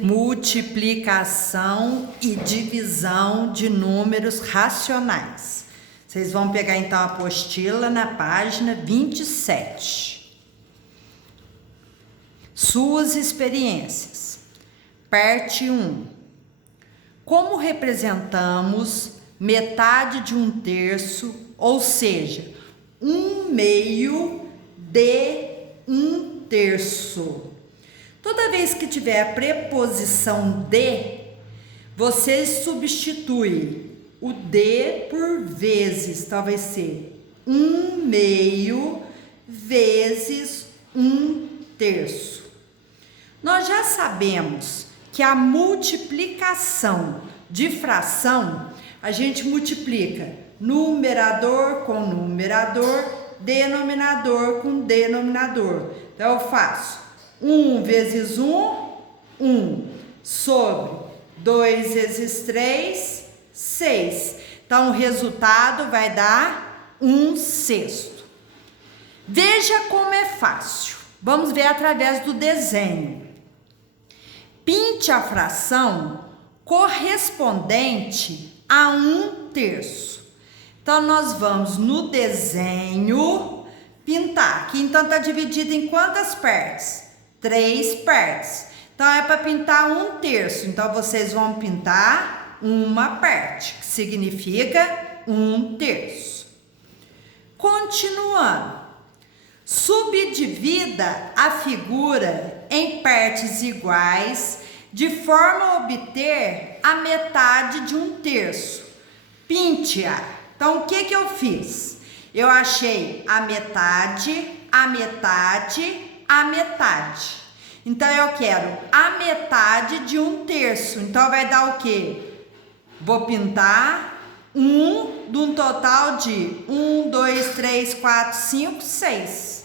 multiplicação e divisão de números racionais. Vocês vão pegar então a apostila na página 27. Suas experiências. Parte 1. Como representamos metade de 1/3, ou seja, 1/2 de 1/3? Toda vez que tiver a preposição de, você substitui o de por vezes. Então, vai ser 1/2 vezes 1/3. Nós já sabemos que a multiplicação de fração, a gente multiplica numerador com numerador, denominador com denominador. Então, eu faço 1 vezes 1, 1, sobre 2 vezes 3, 6. Então, o resultado vai dar 1/6. Veja como é fácil. Vamos ver através do desenho. Pinte a fração correspondente a 1/3. Então, nós vamos no desenho pintar. Aqui, então, está dividido em quantas partes? 3 partes. Então, é para pintar 1/3. Então, vocês vão pintar uma parte, que significa 1/3. Continuando. Subdivida a figura em partes iguais, de forma a obter a metade de 1/3. Pinte-a. Então, o que eu fiz? Eu achei a metade, a metade, a metade. Então, eu quero a metade de 1/3. Então, vai dar o quê? Vou pintar de um total de 1, 2, 3, 4, 5, 6.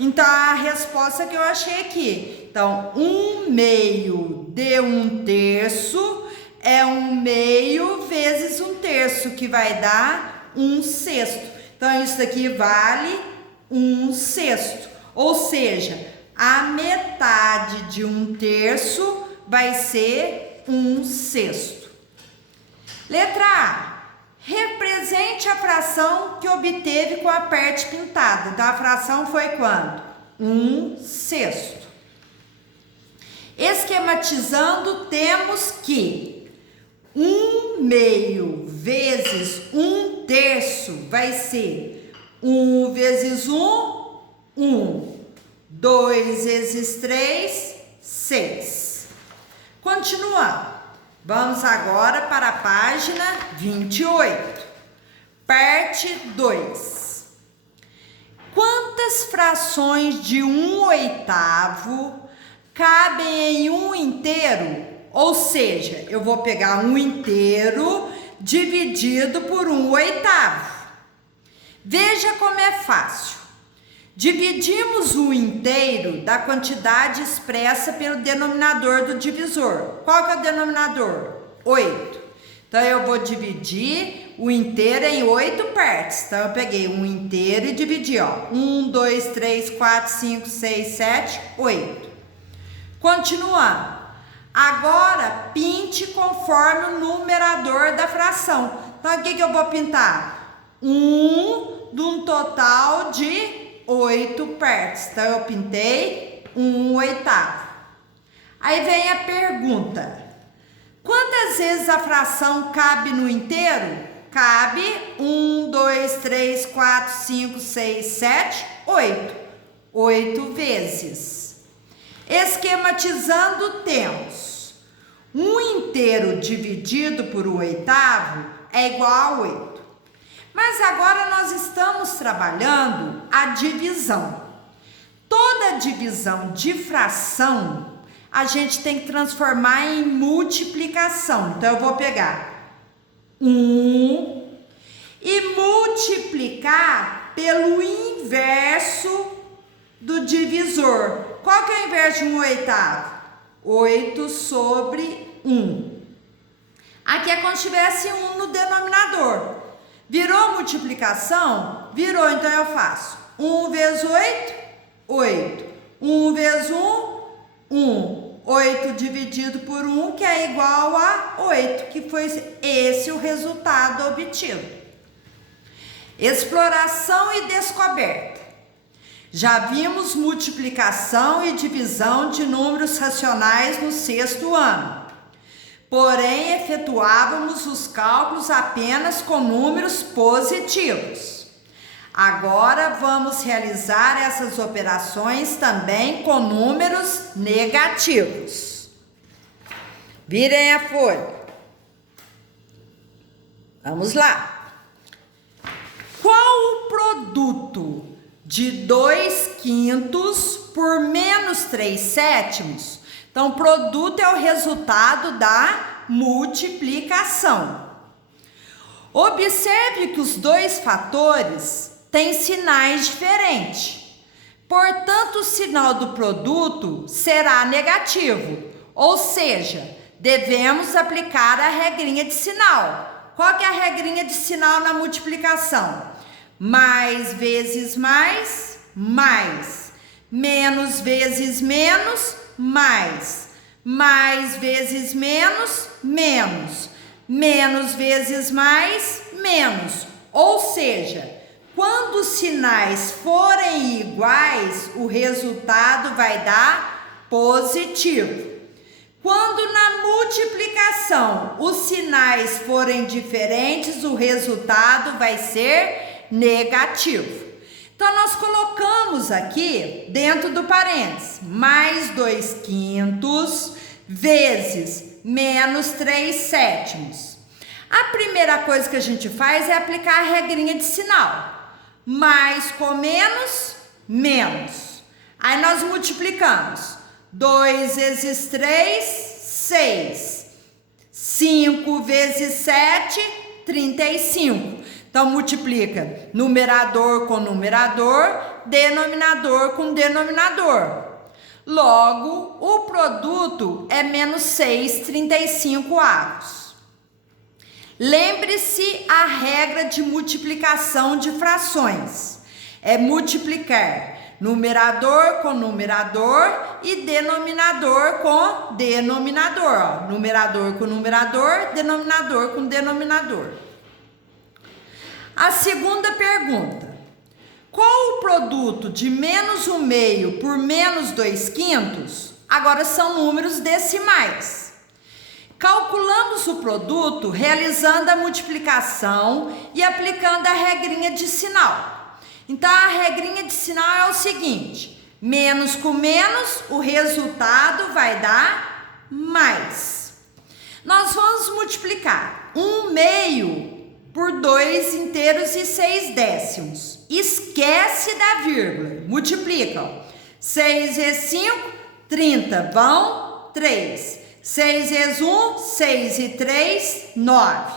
Então, a resposta que eu achei aqui. Então, 1/2 de 1/3 é 1/2 vezes 1/3, que vai dar 1/6. Então, isso daqui vale 1/6. Ou seja, a metade de 1/3 vai ser 1/6. Letra A. Represente a fração que obteve com a parte pintada. Então, a fração foi quanto? 1/6. Esquematizando, temos que 1/2 vezes 1/3 vai ser 1 vezes 1, 1. 2 vezes 3, 6. Continuando. Vamos agora para a página 28. Parte 2. Quantas frações de 1/8 cabem em 1/2? Ou seja, eu vou pegar 1/2 dividido por 1/8. Veja como é fácil. Dividimos o 1/2 da quantidade expressa pelo denominador do divisor. Qual que é o denominador? 8. Então, eu vou dividir o 1/2 em 8 partes. Então, eu peguei 1/2 e dividi, ó. 1, 2, 3, 4, 5, 6, 7, 8. Continuando. Agora, pinte conforme o numerador da fração. Então, o que eu vou pintar? De um total de 8 partes. Então, eu pintei 1/8. Aí vem a pergunta. Quantas vezes a fração cabe no inteiro? Cabe 1, 2, 3, 4, 5, 6, 7, 8. 8 vezes. Esquematizando, temos 1/2 dividido por 1/8 é igual a 8. Mas agora nós estamos trabalhando a divisão. Toda divisão de fração, a gente tem que transformar em multiplicação. Então, eu vou pegar 1 e multiplicar pelo inverso do divisor. Qual que é o inverso de 1/8? 8 sobre 1. Aqui é como se tivesse 1 no denominador. Virou multiplicação? Virou, então eu faço 1 vezes 8, 8. 1 vezes 1, 1. 8 dividido por 1, que é igual a 8, que foi esse o resultado obtido. Exploração e descoberta. Já vimos multiplicação e divisão de números racionais no 6º ano. Porém, efetuávamos os cálculos apenas com números positivos. Agora vamos realizar essas operações também com números negativos. Virem a folha. Vamos lá. Qual o produto de 2/5 por menos 3/7? Então, o produto é o resultado da multiplicação. Observe que os dois fatores têm sinais diferentes. Portanto, o sinal do produto será negativo, ou seja, devemos aplicar a regrinha de sinal. Qual que é a regrinha de sinal na multiplicação? Mais vezes mais, mais. Menos vezes menos, mais. Mais vezes menos, menos. Menos vezes mais, menos. Ou seja, quando os sinais forem iguais, o resultado vai dar positivo. Quando na multiplicação os sinais forem diferentes, o resultado vai ser negativo. Então, nós colocamos aqui dentro do parênteses, mais 2/5 vezes menos 3/7. A primeira coisa que a gente faz é aplicar a regrinha de sinal. Mais com menos, menos. Aí nós multiplicamos. 2 vezes 3, 6. 5 vezes 7, 35. Então, multiplica numerador com numerador, denominador com denominador. Logo, o produto é menos 6/35. Lembre-se a regra de multiplicação de frações. É multiplicar numerador com numerador e denominador com denominador. Ó. Numerador com numerador, denominador com denominador. A segunda pergunta. Qual o produto de menos 1/2 por menos 2/5? Agora são números decimais. Calculamos o produto realizando a multiplicação e aplicando a regrinha de sinal. Então, a regrinha de sinal é o seguinte: menos com menos, o resultado vai dar mais. Nós vamos multiplicar 1/2 por 2 inteiros e 6/10. Esquece da vírgula. Multiplica. 6 vezes 5, 30. Vão 3. 6 vezes 1, 6 e 3, 9.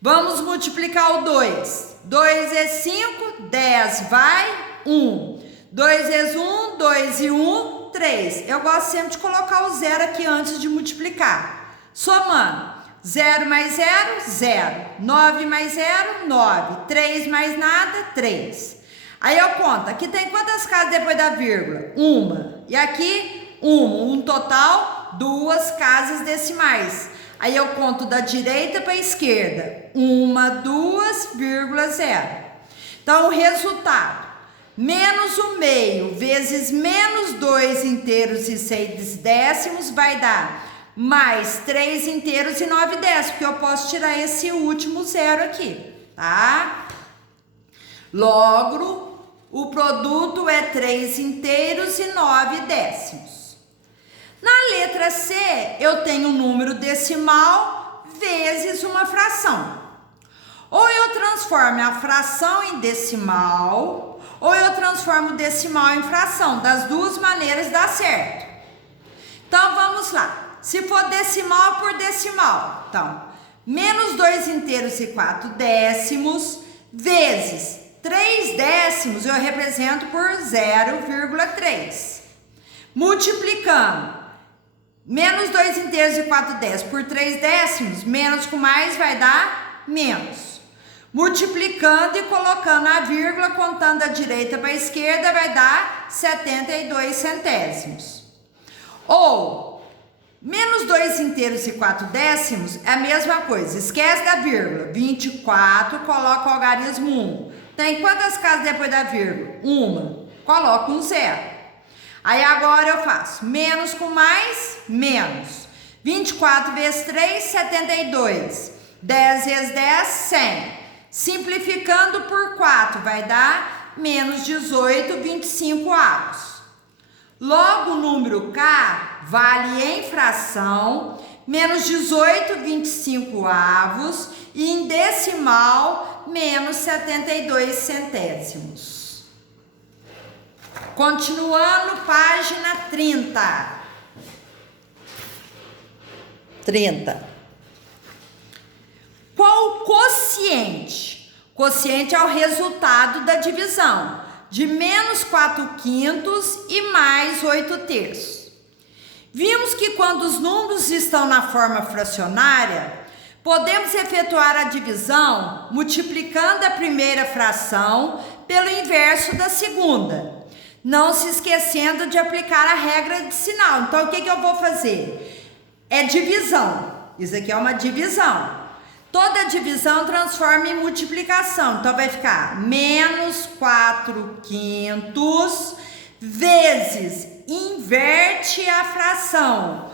Vamos multiplicar o 2. 2 vezes 5, 10. Vai 1. 2 vezes 1, 2 e 1, 3. Eu gosto sempre de colocar o zero aqui antes de multiplicar. Somando. 0 mais 0, 0. 9 mais 0, 9. 3 mais nada, 3. Aí eu conto. Aqui tem quantas casas depois da vírgula? Uma. E aqui, uma. Um total, 2 casas decimais. Aí eu conto da direita para a esquerda. 1, 2, 0. Então, o resultado. Menos 1/2 vezes menos 2 inteiros e 6/10 vai dar mais 3 inteiros e 9/10, porque eu posso tirar esse último zero aqui, tá? Logo, o produto é 3 inteiros e 9/10. Na letra C, eu tenho um número decimal vezes uma fração. Ou eu transformo a fração em decimal, ou eu transformo o decimal em fração. Das duas maneiras dá certo. Então, vamos lá. Se for decimal por decimal, então, menos 2 inteiros e 4/10 vezes 3/10 eu represento por 0,3. Multiplicando menos 2 inteiros e 4/10 por 3/10, menos com mais vai dar menos. Multiplicando e colocando a vírgula, contando da direita para a esquerda, vai dar 72 centésimos. Ou 2 inteiros e 4 décimos é a mesma coisa. Esquece da vírgula. 24, coloca o algarismo 1. Tem quantas casas depois da vírgula? Uma. Coloca um zero. Aí agora eu faço menos com mais, menos. 24 vezes 3, 72. 10 vezes 10, 100. Simplificando por 4, vai dar menos 18, 25 avos. Logo, o número K vale em fração, menos 18, 25 avos, e em decimal, menos 72 centésimos. Continuando, página 30. 30. Qual o quociente? Quociente é o resultado da divisão de menos 4 quintos e mais 8 terços. Vimos que quando os números estão na forma fracionária, podemos efetuar a divisão multiplicando a primeira fração pelo inverso da segunda, não se esquecendo de aplicar a regra de sinal. Então, o que eu vou fazer? É divisão. Isso aqui é uma divisão. Toda divisão transforma em multiplicação. Então, vai ficar menos 4 quintos vezes, inverte a fração,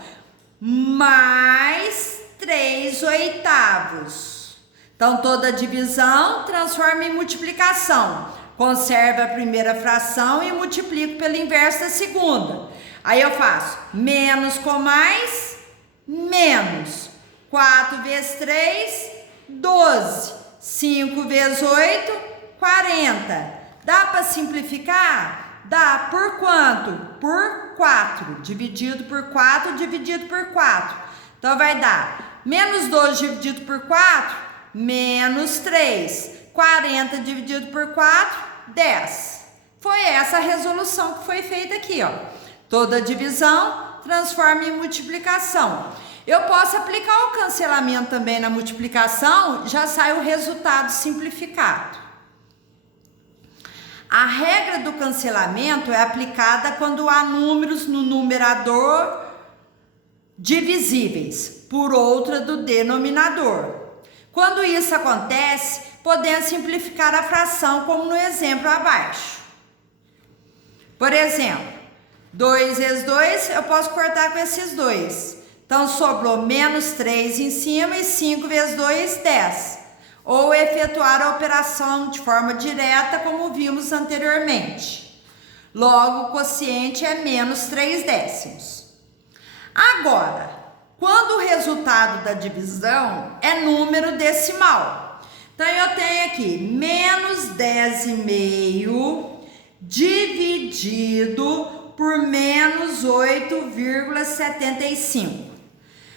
mais 3 oitavos. Então, toda divisão transforma em multiplicação. Conserva a primeira fração e multiplico pelo inverso da segunda. Aí eu faço menos com mais, menos. 4 vezes 3, 12. 5 vezes 8, 40. Dá para simplificar? Dá. Por quanto? Por 4. Dividido por 4, dividido por 4. Então, vai dar menos 12 dividido por 4, menos 3. 40 dividido por 4, 10. Foi essa a resolução que foi feita aqui, ó. Toda divisão transforma em multiplicação. Eu posso aplicar o cancelamento também na multiplicação, já sai o resultado simplificado. A regra do cancelamento é aplicada quando há números no numerador divisíveis por outra do denominador. Quando isso acontece, podemos simplificar a fração, como no exemplo abaixo. Por exemplo, 2 vezes 2, eu posso cortar com esses 2. Então, sobrou menos 3 em cima e 5 vezes 2, 10. Ou efetuar a operação de forma direta, como vimos anteriormente. Logo, o quociente é menos 3 décimos. Agora, quando o resultado da divisão é número decimal. Então, eu tenho aqui menos 10,5 dividido por menos 8,75.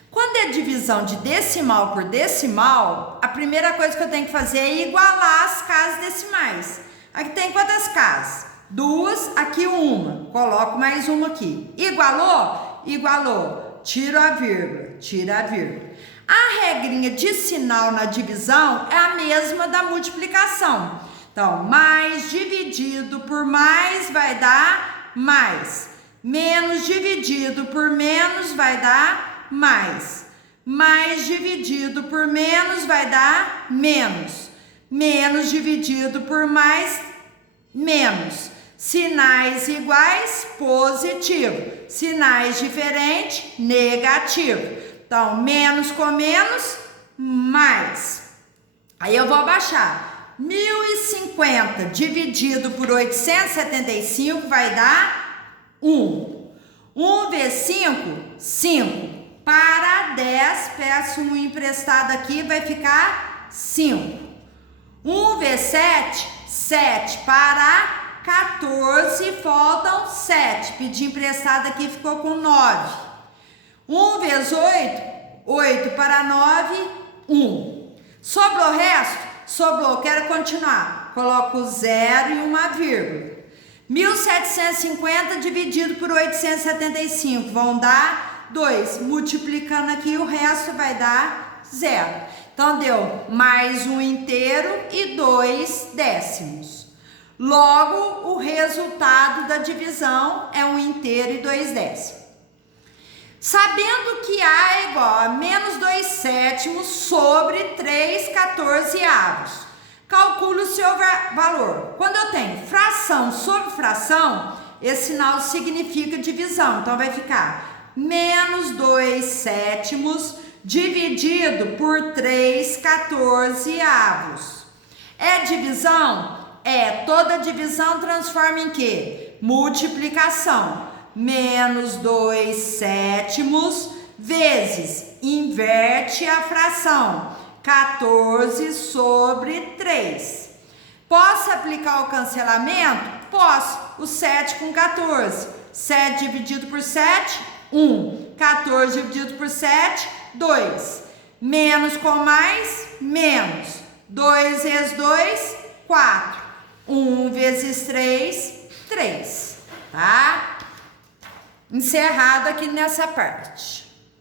Quando é divisão de decimal por decimal, a primeira coisa que eu tenho que fazer é igualar as casas decimais. Aqui tem quantas casas? 2, aqui uma. Coloco mais uma aqui. Igualou? Igualou. Tiro a vírgula, tira a vírgula. A regrinha de sinal na divisão é a mesma da multiplicação. Então, mais dividido por mais vai dar mais. Menos dividido por menos vai dar mais. Mais dividido por menos vai dar menos. Menos dividido por mais, menos. Sinais iguais, positivo. Sinais diferentes, negativo. Então, menos com menos, mais. Aí eu vou abaixar. 1050 dividido por 875 vai dar 1. 1 vezes 5, 5. Para 10, peço um emprestado aqui, vai ficar 5. 1 vezes 7, 7. Para 14, faltam 7. Pedi emprestado aqui, ficou com 9. 1 vezes 8, 8. Para 9, 1. Sobrou o resto? Sobrou, quero continuar. Coloco 0 e uma vírgula. 1750 dividido por 875, vão dar 2. Multiplicando aqui, o resto vai dar 0. Então, deu mais 1 inteiro e 2 décimos. Logo, o resultado da divisão é 1 inteiro e 2 décimos. Sabendo que A é igual a menos 2 sétimos sobre 3 14avos, calcule o seu valor. Quando eu tenho fração sobre fração, esse sinal significa divisão. Então, vai ficar menos 2 sétimos dividido por 3 14avos. É divisão? É. Toda divisão transforma em quê? Multiplicação. Menos 2 sétimos vezes, inverte a fração, 14 sobre 3. Posso aplicar o cancelamento? Posso. O 7 com 14. 7 dividido por 7, 1. 14 dividido por 7, 2. Menos com mais, menos. 2 vezes 2, 4. 1 vezes 3, 3. Tá? Encerrado aqui nessa parte.